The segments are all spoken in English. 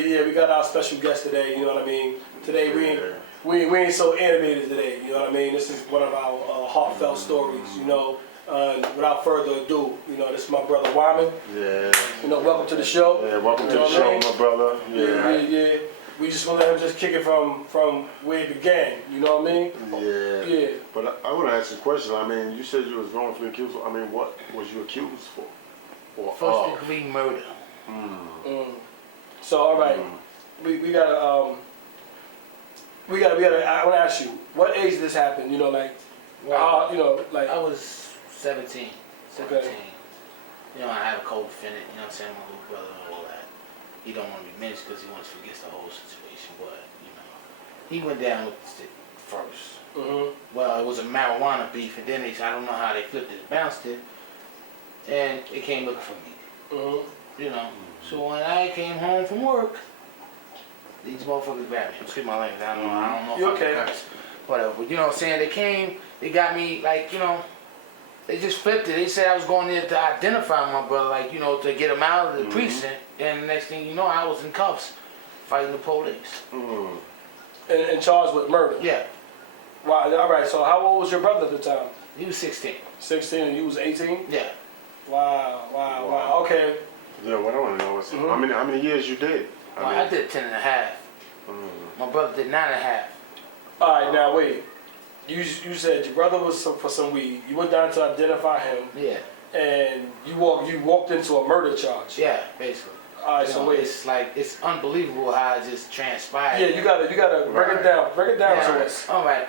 Yeah. We got our special guest today. You know what I mean. Today we ain't so animated today. You know what I mean. This is one of our heartfelt stories. You know. Without further ado, you know, this is my brother Wyman. Yeah. You know, welcome to the show. Yeah, welcome to the show, my brother. Yeah. We just gonna let him just kick it from where it began. You know what I mean? Yeah. But I want to ask you a question. I mean, you said you was wrongfully accused. I mean, what was you accused for? Or First degree murder. So all right, we gotta I want to ask you, what age did this happen? You know, like, you know, like I was 17. Okay. You know, I have a co-defendant, you know what I'm saying, my little brother and all that. He don't want to be mentioned because he wants to forget the whole situation, but, you know, he went down with the stick first. Well, it was a marijuana beef, and then I don't know how they flipped it, bounced it, and it came looking for me. You know, so when I came home from work, these motherfuckers grabbed me. Excuse my language, I don't know You if okay? I can curse. Whatever, but you know what I'm saying, they came, they got me, like, you know, they just flipped it. They said I was going there to identify my brother, like, you know, to get him out of the precinct. And the next thing you know, I was in cuffs fighting the police. And charged with murder? Yeah. Wow, all right, so how old was your brother at the time? He was 16. 16 and you was 18? Yeah. Wow. Okay. Yeah, what I want to know is how many years you did? I did 10 and a half. My brother did 9 and a half. All right, now wait. You said your brother was for some weed. You went down to identify him. Yeah. And you walked into a murder charge. Yeah, basically. All right, so wait. It's like, it's unbelievable how it just transpired. Yeah, you gotta break it down. Break it down to us. All right.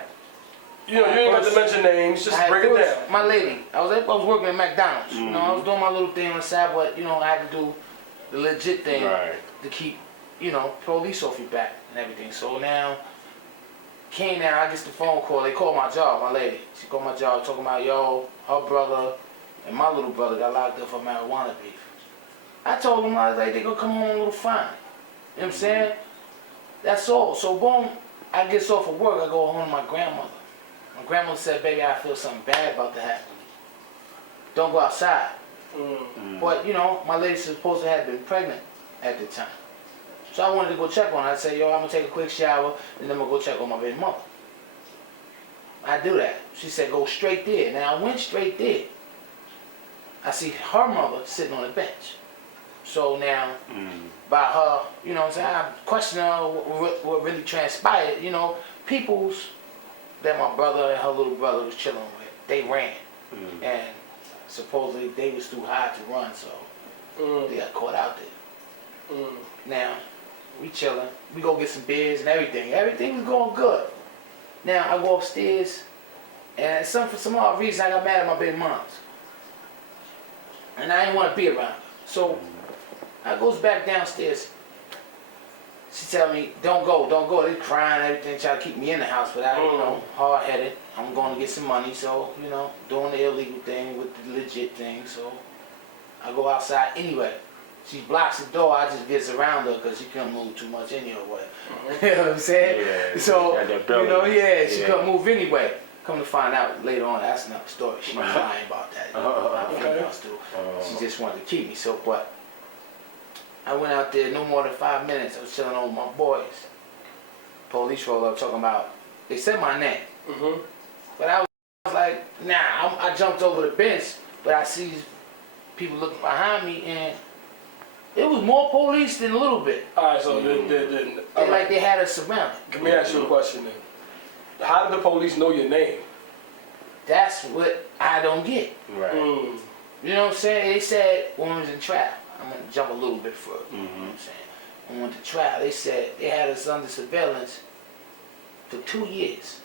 You know, you ain't got to mention names. Just break it down. My lady, I was working at McDonald's. You know, I was doing my little thing on the side, but you know, I had to do the legit thing to keep, you know, police off your back and everything. So now, came down, I get the phone call. They called my job, my lady. She called my job talking about, yo, her brother and my little brother got locked up for marijuana beef. I told them, I was like, they gonna come home a little fine. You know what I'm saying? That's all. So boom, I get off of work, I go home to my grandmother. My grandmother said, baby, I feel something bad about to happen. Don't go outside. But, you know, my lady supposed to have been pregnant at the time. So I wanted to go check on her. I said, yo, I'm going to take a quick shower, and then I'm going to go check on my baby mother. I do that. She said, go straight there. Now, I went straight there. I see her mother sitting on the bench. So now, by her, you know what I'm saying, I'm questioning her what really transpired. You know, people's that my brother and her little brother was chilling with, they ran. And supposedly they was too high to run, so they got caught out there. Now, we chilling, we go get some beers and everything. Everything was going good. Now, I go upstairs, and for some odd reason, I got mad at my baby moms. And I didn't want to be around her. So, I goes back downstairs. She tell me, don't go. They crying and everything, trying to keep me in the house, but I, you know, hard-headed. I'm going to get some money, so, you know, doing the illegal thing with the legit thing, so I go outside anyway. She blocks the door, I just gets around her because she couldn't move too much anyway. You know what I'm saying? Yeah, so, you know, she couldn't move anyway. Come to find out later on, that's another story. She was lying about that. You know, she just wanted to keep me, so, but I went out there no more than 5 minutes. I was chilling on with my boys. Police roll up talking about, they said my name. But I was like, nah, I jumped over the bench, but I see people looking behind me, and it was more police than a little bit. All right, so like they had us surrounded. Let me ask you a question then. How did the police know your name? That's what I don't get. Right. You know what I'm saying? They said when we was in trial, I'm going to jump a little bit further. You know what I'm saying? When we went to trial, they said they had us under surveillance for 2 years.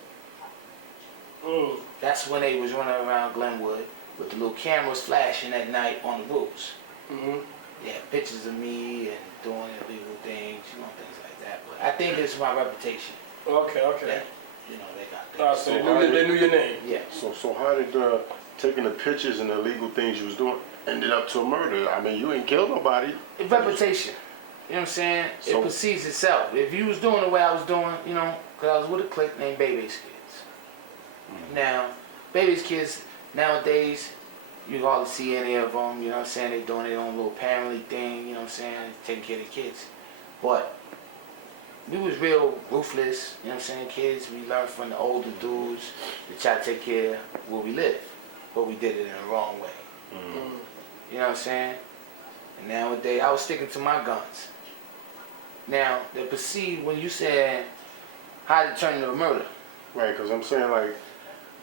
That's when they was running around Glenwood with the little cameras flashing at night on the roofs. They had pictures of me and doing illegal things, you know, things like that. But I think it's my reputation. Okay. That, you know, they got that. So they knew your name? Yeah. So how did taking the pictures and the illegal things you was doing ended up to a murder? I mean, you ain't killed nobody. It's reputation. You know what I'm saying? It precedes itself. If you was doing the way I was doing, you know, because I was with a clique named Baby's Kids. Now, Baby's Kids, nowadays, you hardly see any of them, you know what I'm saying? They doing their own little family thing, you know what I'm saying? Taking care of the kids. But we was real ruthless, you know what I'm saying? Kids, we learned from the older dudes to try to take care of where we live, but we did it in the wrong way. You know what I'm saying? And nowadays, I was sticking to my guns. Now, they perceive when you said how to turn into a murder. Right, because I'm saying, like,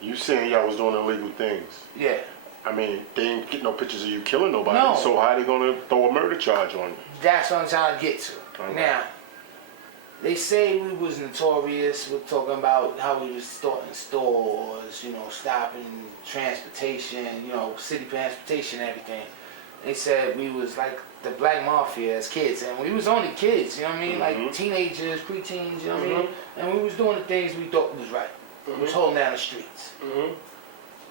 you saying y'all was doing illegal things. Yeah. I mean, they ain't get no pictures of you killing nobody, No. so how they gonna throw a murder charge on you? That's what I'm trying to get to. All right. Now, they say we was notorious. We're talking about how we was starting stores, you know, stopping transportation, you know, city transportation, everything. They said we was like the black mafia as kids, and we was only kids, you know what I mean? Like teenagers, preteens, you know what I mean? And we was doing the things we thought was right. We was holding down the streets.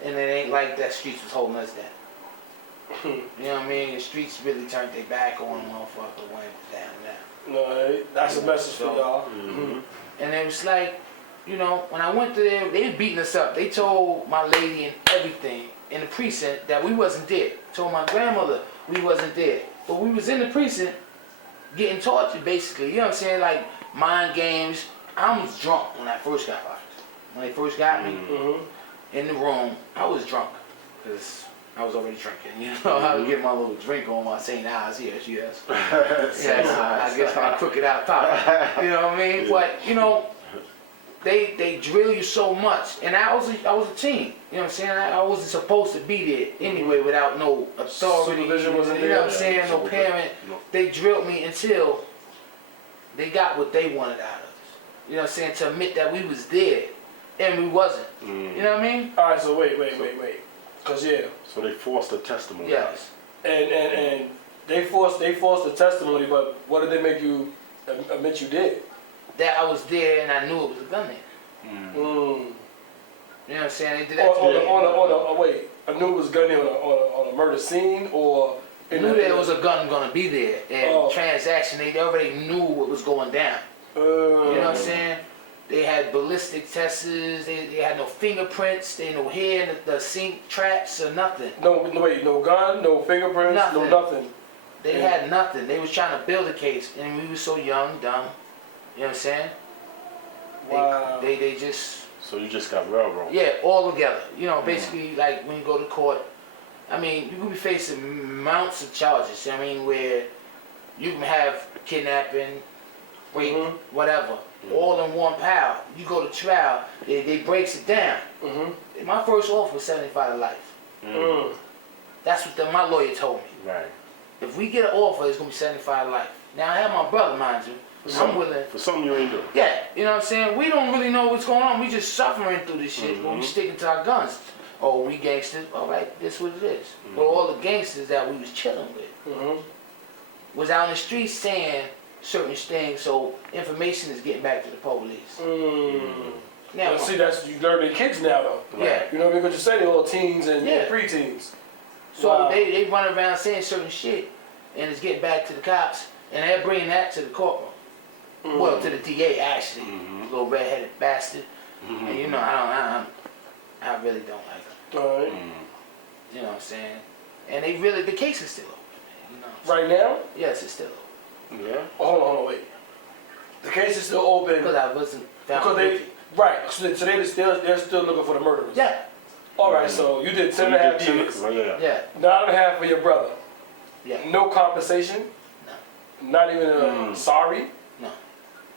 And it ain't like that streets was holding us down. You know what I mean? The streets really turned their back on motherfucker went down now. No, that's a message for y'all. And it was like, you know, when I went there, they was beating us up. They told my lady and everything in the precinct that we wasn't there. Told my grandmother we wasn't there. But we was in the precinct getting tortured basically. You know what I'm saying? Like mind games. I was drunk when I first got fired. When they first got me in the room, I was drunk. Because I was already drinking, you know. I would get my little drink on my St. Ives, yes. Yes, I guess my crooked out top. You know what I mean? But, you know, they drill you so much. And I was a teen. You know what I'm saying? I wasn't supposed to be there anyway without no authority. Supervision wasn't you know there. what I'm saying? No parent. They drilled me until they got what they wanted out of us. You know what I'm saying? To admit that we was there. And we wasn't. You know what I mean? All right, so wait. Cause So they forced a testimony. Yes. And they forced the testimony, but what did they make you admit you did? That I was there and I knew it was a gun there. You know what I'm saying? They did that wait, I knew it was a gun there on a murder scene, or I knew there was a gun gonna be there. And transaction, they already knew what was going down. You know what I'm saying? They had ballistic tests, they had no fingerprints, they no hair in the sink traps or nothing. No gun, no fingerprints, no nothing. They had nothing. They was trying to build a case, and we were so young, dumb. You know what I'm saying? Wow. They just... So you just got railroaded. Yeah, all together. You know, basically, like when you go to court, I mean, you could be facing amounts of charges. I mean, where you can have kidnapping, rape, whatever. All in one pile. You go to trial, they breaks it down. My first offer was 75 to life. That's what my lawyer told me. Right. If we get an offer, it's gonna be 75 to life. Now I have my brother, mind you. I'm willing. For something you ain't doing. Yeah, you know what I'm saying? We don't really know what's going on. We just suffering through this shit, but we sticking to our guns. Oh, we gangsters. All right, this what it is. But all the gangsters that we was chilling with was out in the streets saying certain things, so information is getting back to the police. Now, see, that's you learning kids now though. Yeah. You know what I mean? Because you say they're all teens and preteens. So Wow. they run around saying certain shit, and it's getting back to the cops, and they're bringing that to the courtroom. Well, to the DA actually, little redheaded bastard. And you know, I really don't like him. All right. You know what I'm saying? And the case is still open. You know. Right now? Yes, it's still open. Yeah. Oh, hold on, wait. The case is still open Because I wasn't found because guilty. so they're still looking for the murderers. Yeah. All right, so you did 10.5 years. Yeah. 9.5 for your brother. Yeah. No compensation. No. Not even a sorry. No.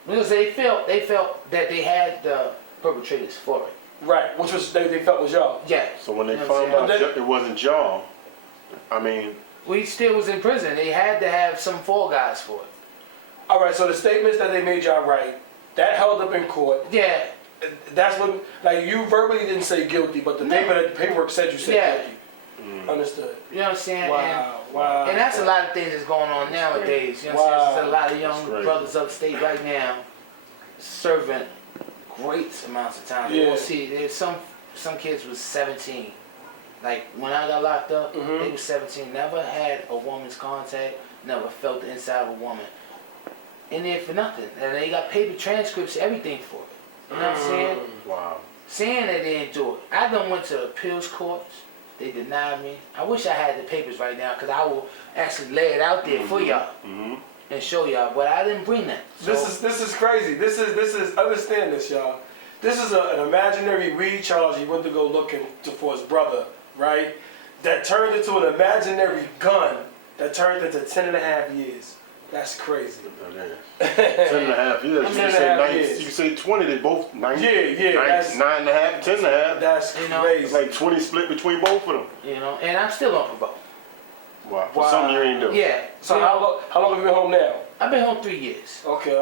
Because they felt that they had the perpetrators for it. Right, which was they felt was y'all. Yeah. So when they You know what I'm found saying? out it wasn't y'all, I mean, We still was in prison. They had to have some fall guys for it. All right, so the statements that they made y'all write, that held up in court. Yeah. That's when, like, you verbally didn't say guilty, but the paperwork said you said guilty. Understood. You know what I'm saying? Wow. And that's a lot of things that's going on nowadays. You know what I'm saying? There's a lot of young brothers upstate right now serving great amounts of time. Yeah. We'll see, there's some kids was 17. Like when I got locked up, they was 17. Never had a woman's contact. Never felt the inside of a woman. In there for nothing. And they got paper transcripts, everything for it. You know what I'm saying? wow. Saying that they didn't do it. I done went to appeals courts. They denied me. I wish I had the papers right now because I will actually lay it out there for y'all. and show y'all, but I didn't bring that. So, This is crazy. This is understand this, y'all. This is an imaginary weed charge he went to go looking for his brother, right? That turned into an imaginary gun that turned into 10.5 years. That's crazy. 10.5 years. I mean, 10.5 years. You can say 20. They both 9. Yeah. That's 9.5, 10.5. That's You know, crazy. It's like 20 split between both of them. you know, and I'm still on parole. Wow. For something you ain't doing. Yeah. So you know, how long have you been home now? I've been home 3 years. Okay.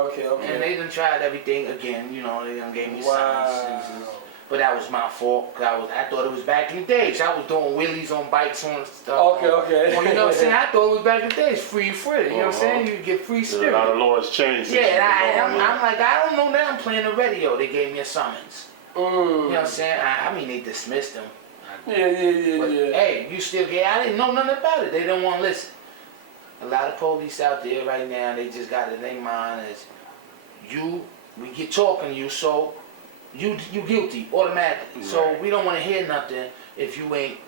And they done tried everything again, you know, they done gave me Wow. sentences. But that was my fault, 'cause I thought it was back in the days. I was doing wheelies on bikes on stuff. Okay. Well, you know what I'm saying? I thought it was back in the days, free. You know what I'm saying? You get free There's a lot of spirit. laws changed. Yeah, and I'm like, I don't know that I'm playing the radio. They gave me a summons. You know what I'm saying? I mean, they dismissed them. But, Yeah. hey, you still get, I didn't know nothing about it. They didn't want to listen. A lot of police out there right now, they just got it in their mind as we get talking to you, so you guilty automatically. So Right. we don't want to hear nothing if you ain't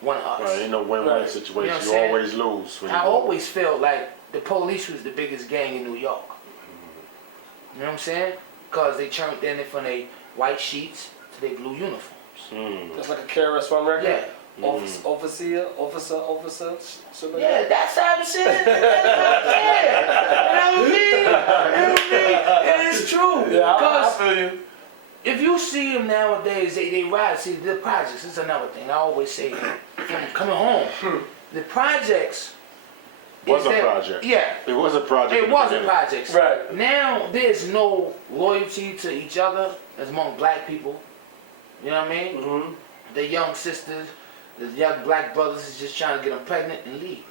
one of us. Right, ain't no win-win Right. situation. You know what I'm You saying? always lose. When I you always felt like the police was the biggest gang in New York. You know what I'm saying? Because they turned in it from their white sheets to their blue uniforms. That's like a KRS-One record. Yeah. Officer, something like Yeah, that. that's how I'm saying. You know what I mean? You know what I mean? And it's true. Yeah, I Because feel you. if you see them nowadays, they ride. See, the projects is another thing. I always say, from coming home, the projects. Was is a that- project. Yeah. It was a project. It in the wasn't beginning. projects. Right. Now there's no loyalty to each other as among black people. You know what I mean? Mm-hmm. The young sisters, the young black brothers is just trying to get them pregnant and leave.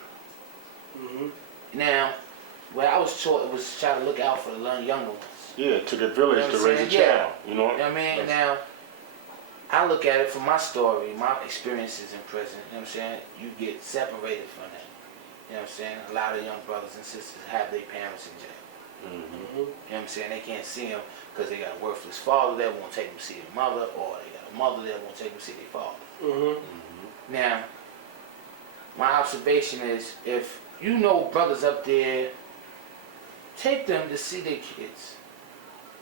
Mm-hmm. Now, what I was taught was try to look out for the younger ones. Yeah, it took a village You know to what I'm raise a saying? child. You know? You know what I mean? Now, I look at it from my story, my experiences in prison. You know what I'm saying? You get separated from that. You know what I'm saying? A lot of young brothers and sisters have their parents in jail. Mm-hmm. Mm-hmm. You know what I'm saying? They can't see them because they got a worthless father that won't take them to see their mother, or they got a mother that won't take them to see their father. Mm-hmm. Now, my observation is, if you know brothers up there, take them to see their kids.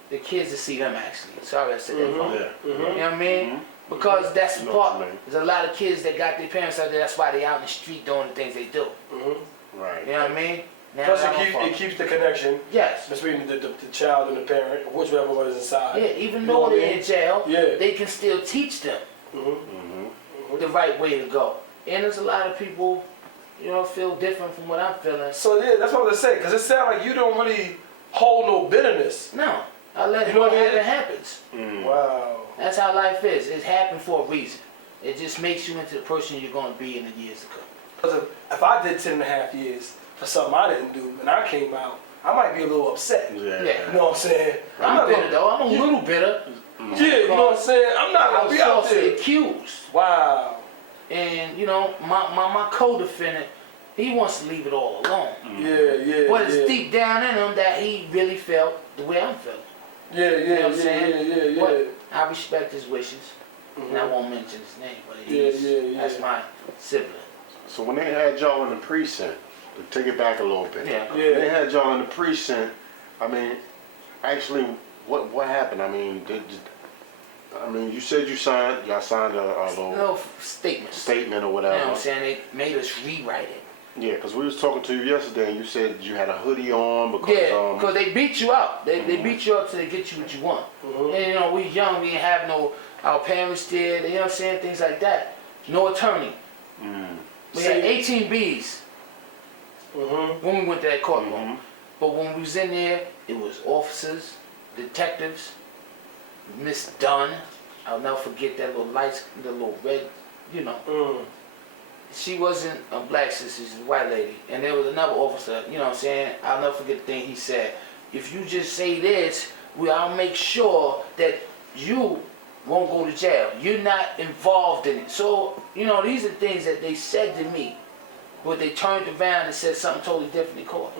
The kids to see them, actually. Sorry I said that wrong. Yeah. You know what I mean? Because that's the I know what part. you mean. There's a lot of kids that got their parents out there. That's why they out in the street doing the things they do. Mm-hmm. Right. You know what I mean? Now, Plus, that's my it fault. keeps the connection Yes. between the child and the parent, whichever one is inside. Yeah. Even You know though what I they're mean? in jail, Yeah. they can still teach them Mm-hmm. the right way to go. And there's a lot of people, you know, feel different from what I'm feeling. So yeah, that's what I was gonna say. Cause it sounds like you don't really hold no bitterness. No, I let You know what what I mean? happens. Mm. Wow. That's how life is. It happened for a reason. It just makes you into the person you're going to be in the years to come. Because if I did 10.5 years for something I didn't do and I came out, I might be a little upset. Yeah. Yeah. You know what I'm saying? I'm not bitter gonna- though. I'm a little bitter. Yeah, you know what I'm saying? I'm not I gonna was be out falsely there. accused. Wow. And, you know, my co-defendant, he wants to leave it all alone. Yeah. But it's deep down in him that he really felt the way I'm feeling. Yeah. You know what I'm saying? Yeah. But I respect his wishes. And I won't mention his name, but Yeah. that's my sibling. So when they had y'all in the precinct, to take it back a little bit. Yeah. Yeah. When they had y'all in the precinct, I mean, actually, what happened? I mean, you said y'all signed a little No statements. statement or You whatever. know what I'm saying? They made us rewrite it. Yeah, because we was talking to you yesterday and you said you had a hoodie on because Yeah, because they beat you up. They beat you up till they get you what you want. Mhm. And you know, we young, we didn't have our parents did, you know what I'm saying? Things like that. No attorney. We had 18 Bs when we went to that courtroom. But when we was in there, it was officers, detectives, Miss Dunn. I'll never forget that little light, the little red, you know. She wasn't a black sister, she's a white lady. And there was another officer, you know what I'm saying? I'll never forget the thing he said. If you just say this, I'll make sure that you won't go to jail. You're not involved in it. So, you know, these are things that they said to me. But they turned around and said something totally different in court.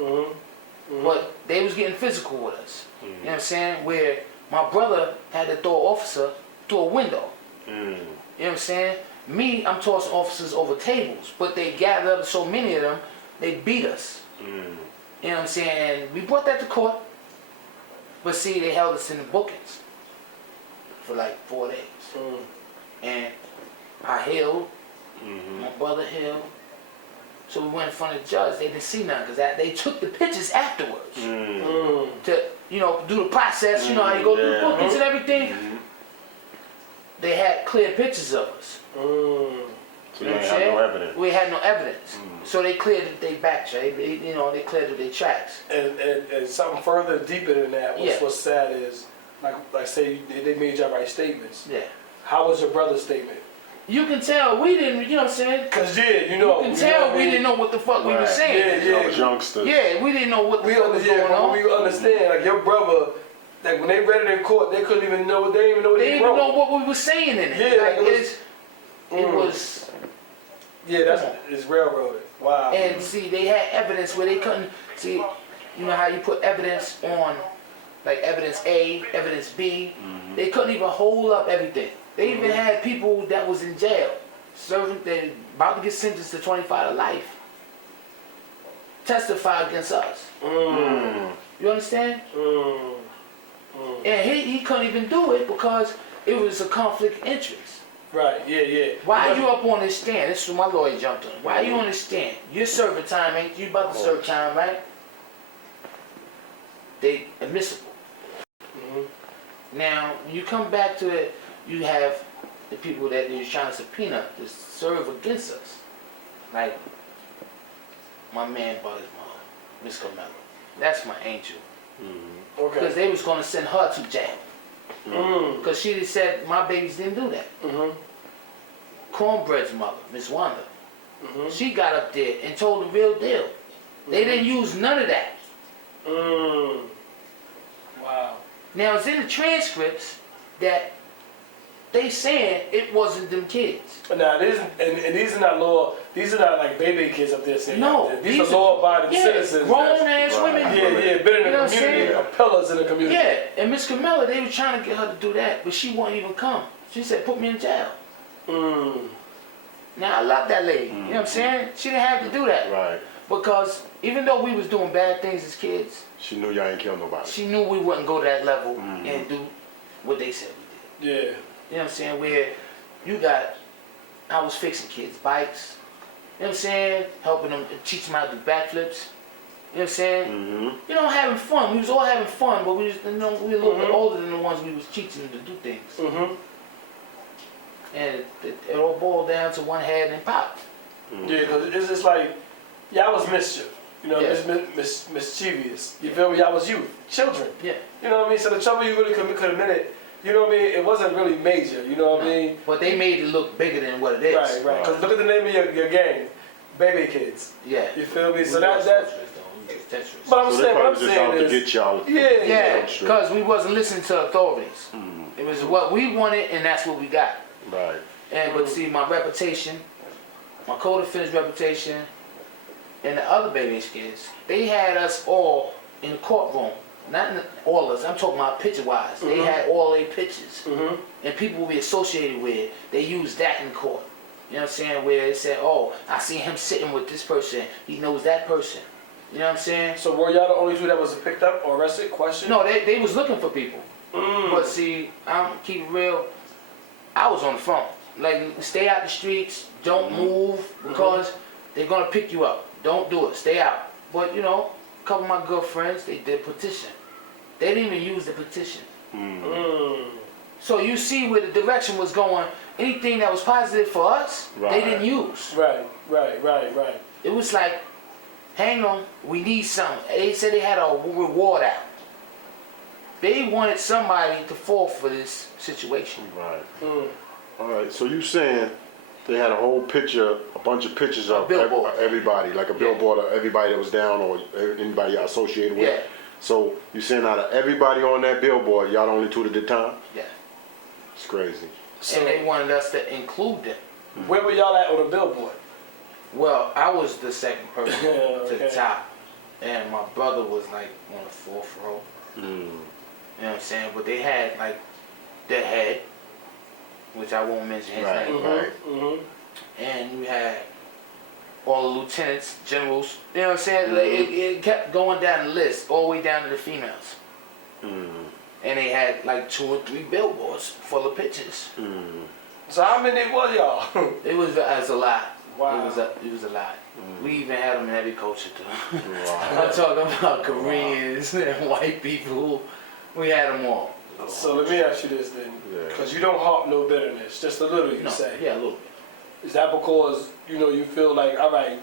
But they was getting physical with us. You know what I'm saying? Where my brother had to throw an officer through a window. You know what I'm saying? Me, I'm tossing officers over tables, but they gathered up so many of them, they beat us. You You know what I'm saying? And we brought that to court. But see, they held us in the bookings for like 4 days. And I healed, my brother healed. So we went in front of the judge. They didn't see nothing because they took the pictures afterwards to, you know, do the process. You know how you go through the bookings and everything. They had clear pictures of us. So they had no evidence. We had no evidence. So they cleared it, they backtracked. You know, they cleared it, their tracks. And something further deeper than that. What's sad is, like say they made y'all write statements. Yeah. How was your brother's statement? You can tell we didn't, you know what I'm saying? Cause you know. You can tell we didn't know what the fuck we were saying. Yeah, youngsters. Yeah, we didn't know what the fuck was going on. We understand, like your brother, like when they read it in court, they couldn't even know what they didn't even know what They they didn't even wrote. know what we were saying in it. Yeah, like it was. Yeah, it's railroaded. Wow. And see, they had evidence where they couldn't see. You know how you put evidence on, like evidence A, evidence B. They couldn't even hold up everything. They even had people that was in jail, serving, they about to get sentenced to 25 to life, testify against us. You understand? And he couldn't even do it because it was a conflict of interest. Right, yeah. Why are you up on this stand? This is what my lawyer jumped on. Why are you on this stand? You're serving time, ain't you? You about to serve time, right? They admissible. Now, when you come back to it, you have the people that you're trying to subpoena to serve against us. Like my man Buddy's mom, Miss Carmelo. That's my angel. Because they was going to send her to jail. Because she said my babies didn't do that. Cornbread's mother, Miss Wanda, she got up there and told the real deal. They didn't use none of that. Wow. Now it's in the transcripts that they saying it wasn't them kids. Now these are not law. These are not like baby kids up there saying. No, these are law-abiding citizens. grown ass women. Yeah, been in the community, pillars in the community. Yeah, and Miss Camilla, they were trying to get her to do that, but she wouldn't even come. She said, "Put me in jail." Now I love that lady. You know what I'm saying? She didn't have to do that. Right. Because even though we was doing bad things as kids, she knew y'all ain't killed nobody. she knew we wouldn't go to that level and do what they said we did. Yeah. You know what I'm saying? Where I was fixing kids' bikes. You know what I'm saying? Helping them, teach them how to do backflips. You know what I'm saying? You know, having fun. We was all having fun, but we was, you know, we were a little bit older than the ones we was teaching them to do things. And it all boiled down to one head and pop. Yeah, because it's just like, y'all was mischief. You know, mischievous. You feel me? Y'all was youth, children. Yeah. You know what I mean? So the trouble you really could admit, you know what I mean? It wasn't really major, you know what I mean? But they made it look bigger than what it is. Right. Because look at the name of your gang, Baby Kids. Yeah. You feel me? So that's But I'm So saying, what I'm just saying out is, to get y'all. Yeah, because we wasn't listening to authorities. It was what we wanted, and that's what we got. Right. And but see, my reputation, my co-defendant's reputation, and the other baby kids, they had us all in the courtroom. Not all of us, I'm talking about picture-wise. They had all their pictures. And people we associated with, they used that in court. You know what I'm saying? Where they said, oh, I see him sitting with this person. He knows that person. You know what I'm saying? so were y'all the only two that was picked up or arrested? Question? No, they was looking for people. But see, I'm keep it real. I was on the phone. Like, stay out the streets. Don't move because they're gonna pick you up. Don't do it. Stay out. But you know, a couple of my good friends, they did petition. They didn't even use the petition. So you see where the direction was going. Anything that was positive for us, they didn't use. Right. It was like, hang on, we need something. They said they had a reward out. They wanted somebody to fall for this situation. Right. All right. So you saying they had a whole picture, a bunch of pictures of everybody, like a billboard of everybody that was down or anybody y'all associated with? Yeah. So you saying out of everybody on that billboard, y'all the only two that did time? Yeah. It's crazy. So, And they wanted us to include them. where were y'all at on the billboard? Well, I was the second person to Okay. the top, and my brother was like on the fourth row. You know what I'm saying? But they had like the head, which I won't mention his name. Right. And you had all the lieutenants, generals. You know what I'm saying? Like, it kept going down the list, all the way down to the females. And they had like 2 or 3 billboards full of pictures. So how many was y'all? It was a lot. Wow. It was a lot. We even had them in every culture too. Wow. I'm talking about Koreans and white people. We had them all. So let me ask you this then, because you don't harp no bitterness, just a little you say. Yeah, a little bit. Is that because, you know, you feel like, all right,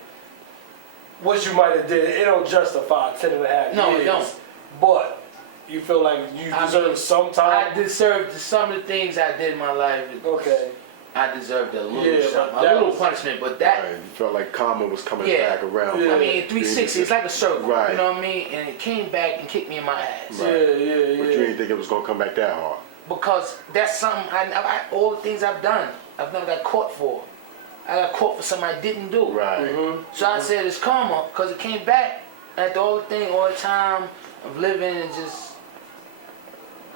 what you might have did, it don't justify 10 and a half years. No, it don't. But you feel like you deserve some time? I deserved some of the things I did in my life. Okay. I deserved a little something, that a little was, punishment, but that. Right. You felt like karma was coming Yeah. back around. Yeah. I mean, 360, it's like a circle. Right. You know what I mean? And it came back and kicked me in my ass. Right. Yeah. But you didn't think it was gonna come back that hard. Because that's something, all the things I've done, I've never got caught for. I got caught for something I didn't do. Right. So I said it's karma, because it came back after all the time of living and just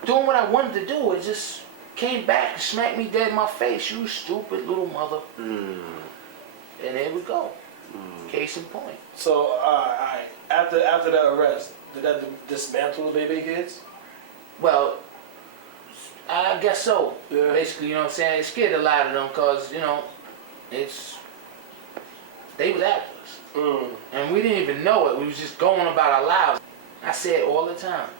doing what I wanted to do. It just came back and smacked me dead in my face. You stupid little mother. And there we go. Case in point. So, all right. After the arrest, did that dismantle the baby kids? Well, I guess so. Yeah. Basically, you know what I'm saying? It scared a lot of them because, you know, they was after us. And we didn't even know it. We was just going about our lives. I say it all the time.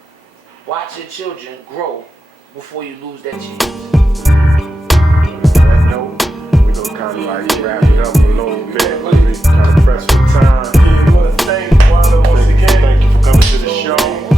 Watch your children grow before you lose that chance. On that note, we're gonna kind of like wrap it up a little bit. We kind of pressed for time. Yeah, we want to thank Wyman once again. Thank you for coming to the show.